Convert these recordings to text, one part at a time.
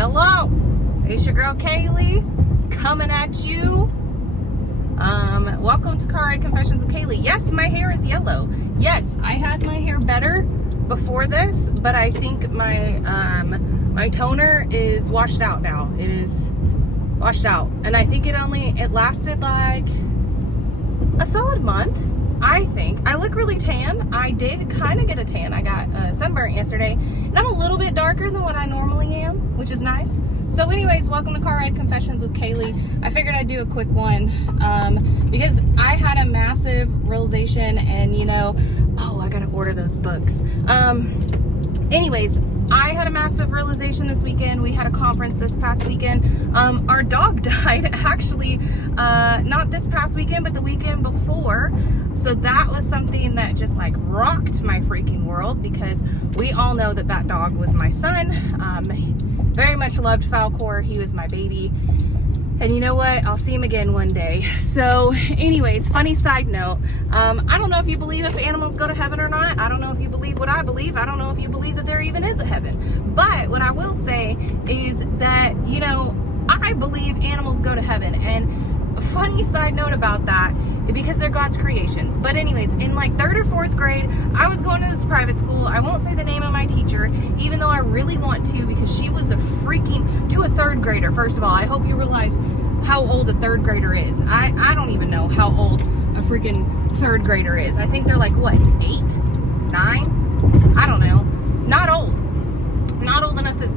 Hello, it's your girl Kaylee coming at you. Welcome to Car Ride Confessions with Kaylee. Yes, my hair is yellow. Yes, I had my hair better before this, but I think my my toner is washed out now. It is washed out, and I think it lasted like a solid month. I think I look really tan. I did kind of get a tan. I got sunburnt yesterday, and I'm a little bit darker than what I normally am, which is nice. So anyways, welcome to Car Ride Confessions with Kaylee. I figured I'd do a quick one because I had a massive realization, and I gotta order those books. Anyways, I had a massive realization this weekend. We had a conference this past weekend. Our dog died actually, not this past weekend, but the weekend before. So that was something that just like rocked my freaking world, because we all know that that dog was my son. Very much loved Falcor. He was my baby. And you know what? I'll see him again one day. So anyways, funny side note. I don't know if you believe if animals go to heaven or not. I don't know if you believe what I believe. I don't know if you believe that there even is a heaven. But what I will say is that, I believe animals go to heaven. And a funny side note about that, because they're God's creations. But anyways, in like 3rd or 4th grade, I was going to this private school. I won't say the name of my teacher, even though I really want to, because she was to a 3rd grader. First of all, I hope you realize how old a 3rd grader is. I don't even know how old a freaking 3rd grader is. I think they're like, what, 8, 9? I don't know. Not old. Not old enough to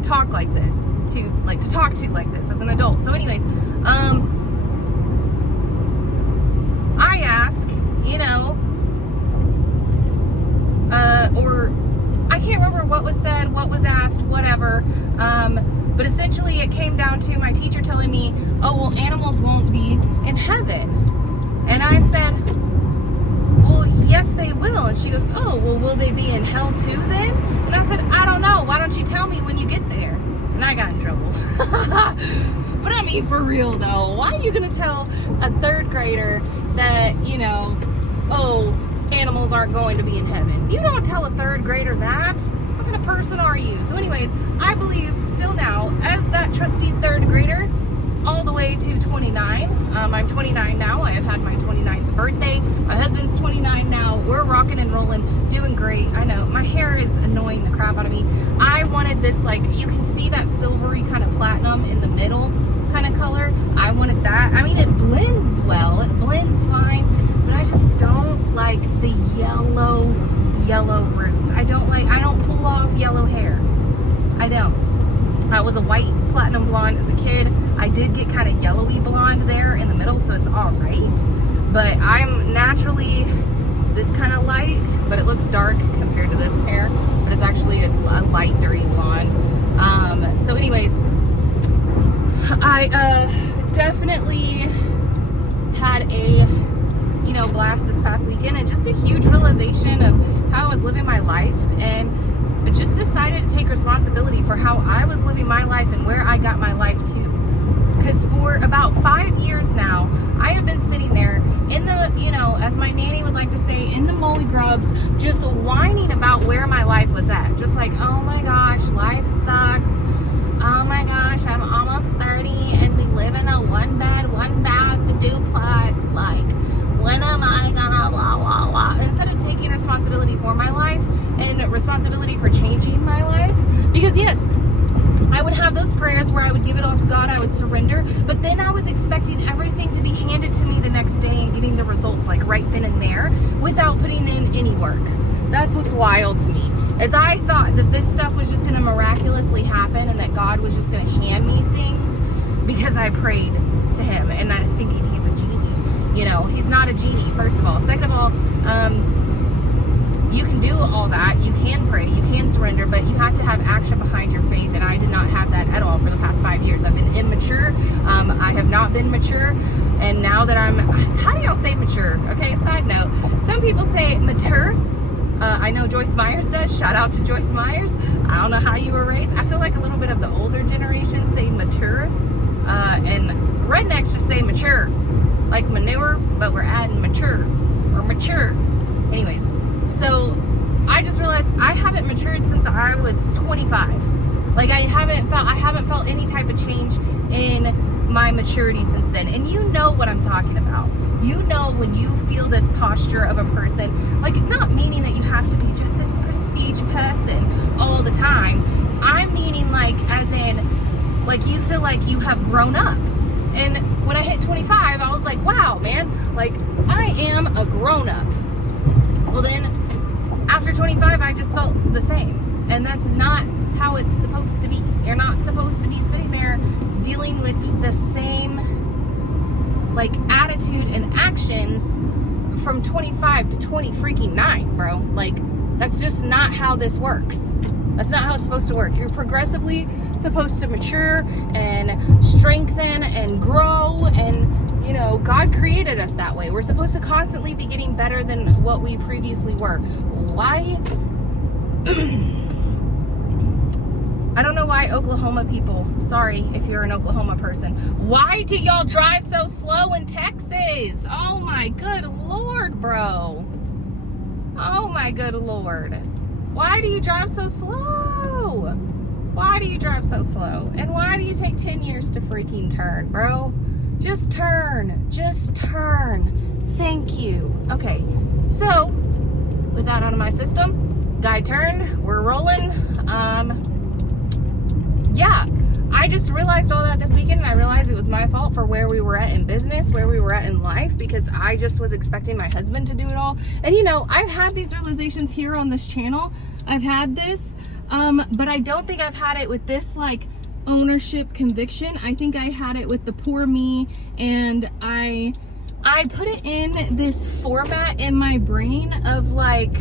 talk like this, to talk to like this as an adult. So anyways, I ask, or I can't remember what was said, what was asked, whatever. But essentially it came down to my teacher telling me, oh, well, animals won't be in heaven. And I said, well, yes, they will. And she goes, oh, well, will they be in hell too then? And I said, I don't know. Why don't you tell me when you get there? And I got in trouble. But I mean, for real though, why are you going to tell a 3rd grader that, oh, animals aren't going to be in heaven? You don't tell a 3rd grader that. What kind of person are you? So anyways, I believe still now, as that trusty 3rd grader, all the way to 29. I'm 29 now. I have had my 29th birthday. My husband's 29 now. We're rocking and rolling, doing great. I know my hair is annoying the crap out of me. I wanted this, like, you can see that silvery kind of platinum in the middle kind of color. I wanted that. I mean, it blends well. It blends fine, but I just don't like the yellow roots. I don't pull off yellow hair. I don't. I was a white platinum blonde as a kid. I did get kind of yellowy blonde there in the middle, so it's all right. But I'm naturally this kind of light, but it looks dark compared to this hair. But it's actually a light, dirty blonde. So anyways, I definitely had a blast this past weekend, and just a huge realization of how I was living my life, and just decided to take responsibility for how I was living my life and where I got my life to. Because for about 5 years now, I have been sitting there in the, as my nanny would like to say, in the molly grubs, just whining about where my life was at. Just like, oh my gosh, life sucks. Oh my gosh, I'm almost 30 and we live in a 1-bed, 1-bath duplex. Like, when am I gonna blah, blah, blah? Instead of taking responsibility for my life and responsibility for changing my life. Because yes, I would have those prayers where I would give it all to God, I would surrender, but then I was expecting everything to be handed to me the next day and getting the results like right then and there without putting in any work. That's what's wild to me. As I thought that this stuff was just going to miraculously happen and that God was just going to hand me things because I prayed to him and not thinking he's a genie. He's not a genie, first of all. Second of all, you can do all that. You can pray, you can surrender, but you have to have action behind your faith, and I did not have that at all for the past 5 years. I've been immature. I have not been mature, and now that how do y'all say mature? Okay, side note, some people say mature. I know Joyce Myers does. Shout out to Joyce Myers. I don't know how you were raised. I feel like a little bit of the older generation say mature, and rednecks just say mature, like manure, but we're adding mature or mature. Anyways, so I just realized I haven't matured since I was 25. Like I haven't felt any type of change in my maturity since then. And you know what I'm talking about. You know when you feel this posture of a person, like not meaning that you have to be just this prestige person all the time. I'm meaning like as in like you feel like you have grown up. And when I hit 25, I was like, wow, man, like I am a grown up. Well then after 25, I just felt the same. And that's not how it's supposed to be. You're not supposed to be sitting there dealing with the same like attitude and actions from 25 to 20 freaking 9, bro. Like that's just not how this works. That's not how it's supposed to work. You're progressively supposed to mature and strengthen and grow, and you know, God created us that way. We're supposed to constantly be getting better than what we previously were. Why? I don't know why Oklahoma people, sorry if you're an Oklahoma person, why do y'all drive so slow in Texas? Oh my good Lord, bro. Oh my good Lord. Why do you drive so slow? Why do you drive so slow? And why do you take 10 years to freaking turn, bro? Just turn. Just turn. Thank you. Okay, so with that out of my system, guy turned, we're rolling. Yeah, I just realized all that this weekend, and I realized it was my fault for where we were at in business, where we were at in life, because I just was expecting my husband to do it all. And you know, I've had these realizations here on this channel. I've had this, but I don't think I've had it with this like ownership conviction. I think I had it with the poor me, and I put it in this format in my brain of like,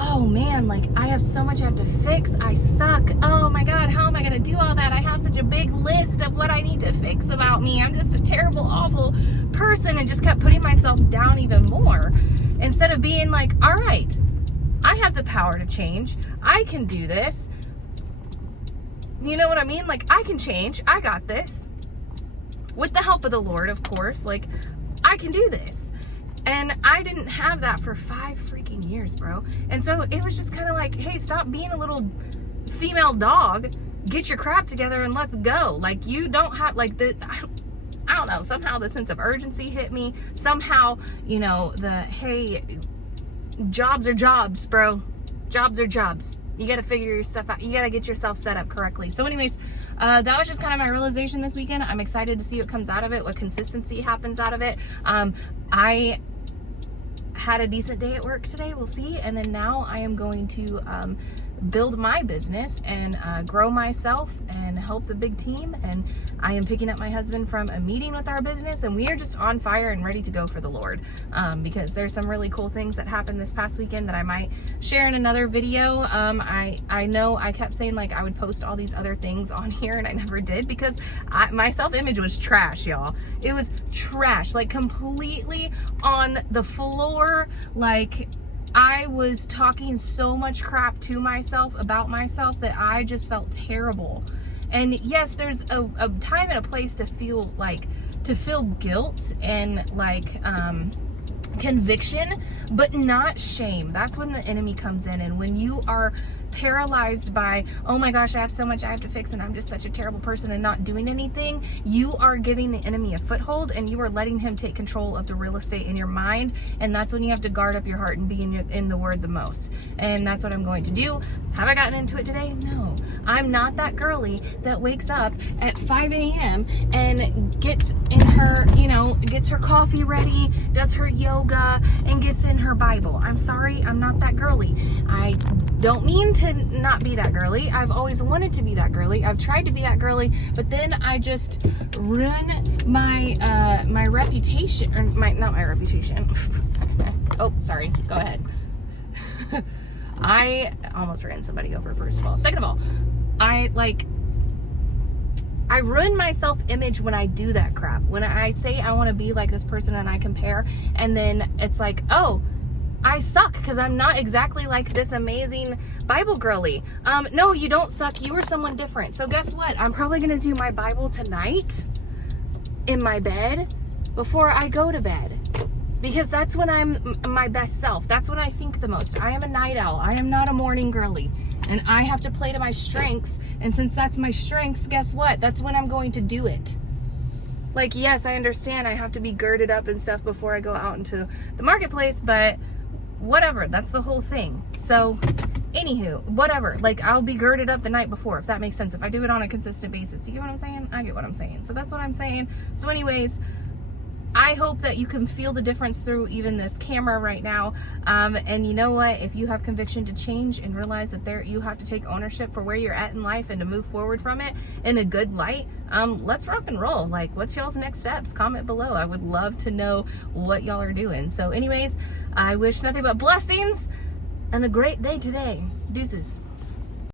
oh man, like I have so much I have to fix. I suck. Oh my God, how am I gonna do all that? I have such a big list of what I need to fix about me. I'm just a terrible, awful person, and just kept putting myself down even more. Instead of being like, all right, I have the power to change. I can do this. You know what I mean? Like I can change. I got this. With the help of the Lord, of course. Like I can do this. And I didn't have that for 5 freaking years, bro. And so it was just kind of like, hey, stop being a little female dog. Get your crap together and let's go. Like you don't have like the, I don't know, somehow the sense of urgency hit me. Somehow, you know, hey, jobs are jobs, bro. Jobs are jobs. You got to figure your stuff out. You got to get yourself set up correctly. So anyways, that was just kind of my realization this weekend. I'm excited to see what comes out of it, what consistency happens out of it. I had a decent day at work today. We'll see. And then now I am going to build my business and grow myself and help the big team. And I am picking up my husband from a meeting with our business, and we are just on fire and ready to go for the Lord, because there's some really cool things that happened this past weekend that I might share in another video. I know I kept saying like I would post all these other things on here, and I never did, because my self-image was trash, y'all. It was trash, like completely on the floor. Like I was talking so much crap to myself about myself that I just felt terrible. And yes, there's a time and a place to feel guilt and like conviction, but not shame. That's when the enemy comes in. And when you are paralyzed by, oh my gosh, I have so much I have to fix and I'm just such a terrible person, and not doing anything, you are giving the enemy a foothold, and you are letting him take control of the real estate in your mind. And that's when you have to guard up your heart and be in the word the most. And that's what I'm going to do. Have I gotten into it today? No. I'm not that girly that wakes up at 5 a.m. and gets in her, gets her coffee ready, does her yoga, and gets in her Bible. I'm sorry, I'm not that girly. I don't mean to not be that girly. I've always wanted to be that girly. I've tried to be that girly, but then I just ruin my reputation, or not my reputation. Oh, sorry. Go ahead. I almost ran somebody over, first of all. Second of all, I ruin my self-image when I do that crap. When I say I want to be like this person and I compare, and then it's like, oh, I suck because I'm not exactly like this amazing Bible girly. No, you don't suck. You are someone different. So guess what? I'm probably going to do my Bible tonight in my bed before I go to bed, because that's when I'm my best self. That's when I think the most. I am a night owl. I am not a morning girly. And I have to play to my strengths. And since that's my strengths, guess what? That's when I'm going to do it. Like, yes, I understand I have to be girded up and stuff before I go out into the marketplace, but whatever, that's the whole thing. So, anywho, whatever. Like, I'll be girded up the night before, if that makes sense. If I do it on a consistent basis. You get what I'm saying? I get what I'm saying. So that's what I'm saying. So anyways, I hope that you can feel the difference through even this camera right now. And you know what? If you have conviction to change and realize that you have to take ownership for where you're at in life and to move forward from it in a good light, let's rock and roll. Like, what's y'all's next steps? Comment below. I would love to know what y'all are doing. So anyways, I wish nothing but blessings and a great day today. Deuces.